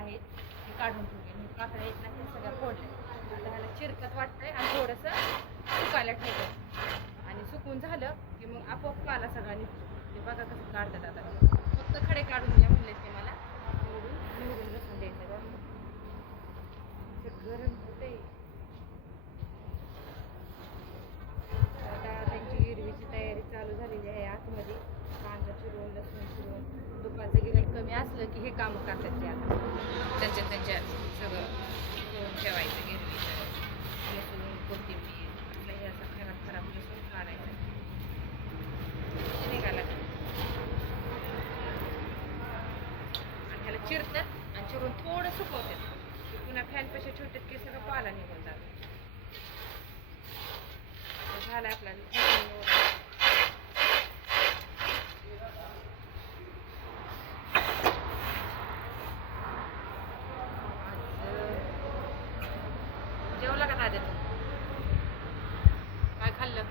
आहेत ते काढून ठेवले. काकडे येत नाही सगळ्या फोडले आता ह्याला चिरकत वाटतंय आणि थोडंसं सुकायला ठेवलं आणि सुकून झालं की मग आपोआप काला सगळा निघतो. ते बघा कसं काढतात आता. फक्त खडे काढून द्या म्हणले ते मला. निवडून निवडून बसून द्यायचं गरम होते कामं करतात ते आता. त्यांच्या त्यांच्या सगळं करून ठेवायचं गिरवीचं लसूण कोथिंबीर आपलं हे असं खराब खराब लसूण काढायचं. ते निघाला. आणि त्याला चिरतात आणि चिरून थोडं सुकवतात. पुन्हा फॅन पैसे ठेवतात की सगळं पाला निघून जातो. झाला आपला जेवला का दादा तू काय खाल्लं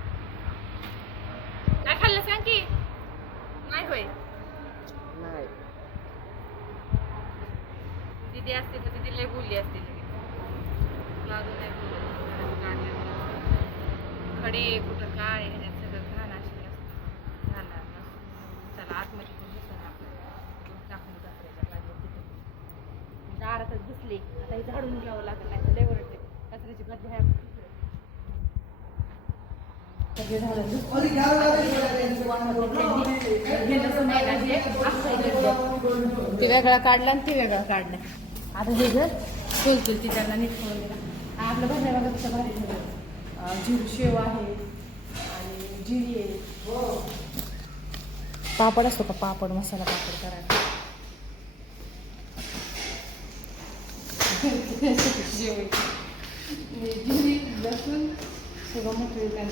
काय खाल्लं सांग की नाही होय नाही दिदी असते तर दिदी लय बोलली असते. लगेच. नाही बोलत खडे कुठं काय ह्याच्यात सगळं घाण अशी असते घाला चला आतमध्ये पण आपण. टाकून कचऱ्याच्या गाडीवर तिथे. म्हणजे दारातच आता हे झाडून घ्यावं लागेल नाही तर लय ओरडते. कचऱ्याची गाडी आहे. ते वेगळा काढला आणि ते वेगळा काढला. आता हे जर सोलतील ती त्यांना नीट करून दिला आपलं भरण्या बघा कसं भारी झालं. जीव शेव आहे आणि जिरी आहे. पापड असतो का? पापड मसाला पापड करायला. शेव जिरी लसूण सगळं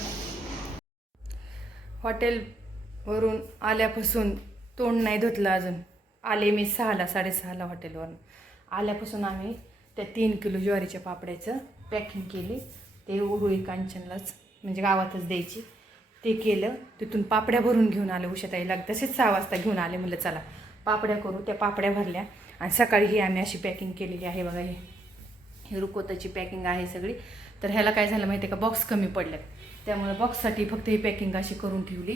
हॉटेलवरून आल्यापासून तोंड नाही धुतलं अजून. आले मी सहाला साडेसहाला हॉटेलवरून. आल्यापासून आम्ही त्या तीन किलो ज्वारीच्या पापड्याचं पॅकिंग केली. ते उरुळी कांचनलाच म्हणजे गावातच द्यायची. ते केलं. तिथून पापड्या भरून घेऊन आले. उशाताईला तसेच सहा वाजता घेऊन आले. म्हणलं चला पापड्या करू. त्या पापड्या भरल्या. आणि सकाळी ही आम्ही अशी पॅकिंग केलेली आहे. बघा हे हे रुकोताची पॅकिंग आहे सगळी. तर ह्याला काय झालं माहिती आहे का? बॉक्स कमी पडल्यात. त्यामुळे बॉक्ससाठी फक्त ही पॅकिंग अशी करून ठेवली.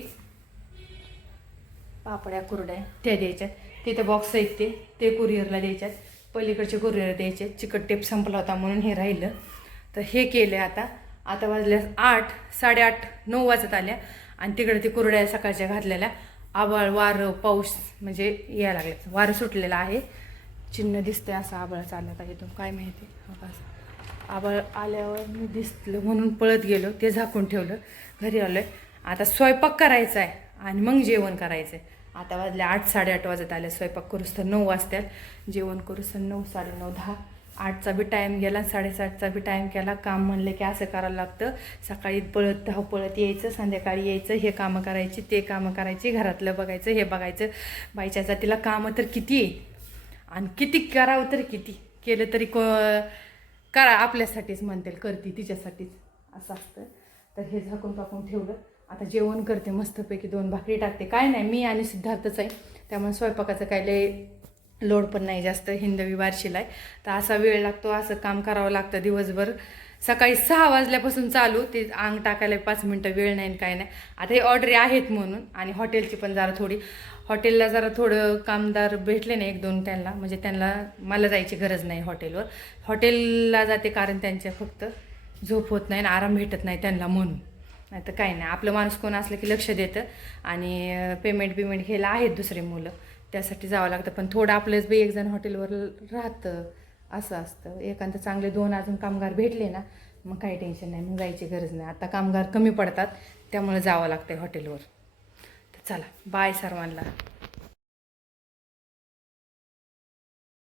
पापड्या कुरड्या त्या द्यायच्यात. तिथे बॉक्स आहेत ते. ते कुरिअरला द्यायच्यात. पलीकडचे कुरिअर द्यायचे चिकट टेप संपला होता म्हणून हे राहिलं. तर हे केलं आता. आता वाजल्या आठ साडेआठ नऊ वाजत आल्या. आणि तिकडे ते कुरड्या सकाळच्या घातलेल्या. आबाळ वारं पाऊस म्हणजे यायला लागले. वारं सुटलेलं आहे. चिन्ह दिसतंय असं आबाळ चालत आहे तुम काय माहिती? हो असं. आबाळ आल्यावर मी दिसलं म्हणून पळत गेलो. ते झाकून ठेवलं. घरी आलो आहे आता स्वयंपाक करायचा आहे आणि मग जेवण करायचं आहे आता वाजल्या आठ साडेआठ वाजत आल्या स्वयंपाक करूस तर नऊ वाजतात जेवण करूस तर नऊ साडेनऊ दहा. आठचा बी टाईम गेला साडेसातचा बी टाईम केला. काम म्हणलं की असं करायला लागतं. सकाळी पळत धाव पळत यायचं संध्याकाळी यायचं हे कामं करायची ते कामं करायची घरातलं बघायचं हे बघायचं. बाईच्या जातीला कामं तर किती आहे. आणि किती करावं तर किती. केलं तरी क करा आपल्यासाठीच म्हणतील करते तिच्यासाठीच. असं असतं. तर हे झाकून टाकून ठेवलं. आता जेवण करते मस्तपैकी दोन भाकरी टाकते. काय नाही मी आणि सिद्धार्थच आहे. त्यामुळे स्वयंपाकाचं काय लय लोड पण नाही जास्त हिंदवी वारशीला आहे. तर असा वेळ लागतो असं काम करावं लागतं दिवसभर. सकाळी सहा वाजल्यापासून चालू ते अंग टाकायला पाच मिनटं वेळ नाही आणि काय नाही. आता हे ऑर्डरी आहेत म्हणून आणि हॉटेलची पण जरा थोडी. हॉटेलला जरा थोडं कामदार भेटले नाही एक दोन त्यांना म्हणजे त्यांना मला जायची गरज नाही हॉटेलवर. हॉटेलला जाते कारण त्यांच्या फक्त झोप होत नाही आणि आराम भेटत नाही त्यांना म्हणून. नाही तर काही नाही. आपलं माणूस कोण असलं की लक्ष देतं. आणि पेमेंट बिमेंट घ्यायला आहेत दुसरे मुलं. त्यासाठी जावं लागतं. पण थोडं आपलंच बी एक जण हॉटेलवर राहतं. असं असतं. एखादं चांगले दोन अजून कामगार भेटले ना मग काही टेन्शन नाही. मग जायची गरज नाही. आता कामगार कमी पडतात. त्यामुळे जावं लागतं हॉटेलवर. तर चला. बाय सर्वांना.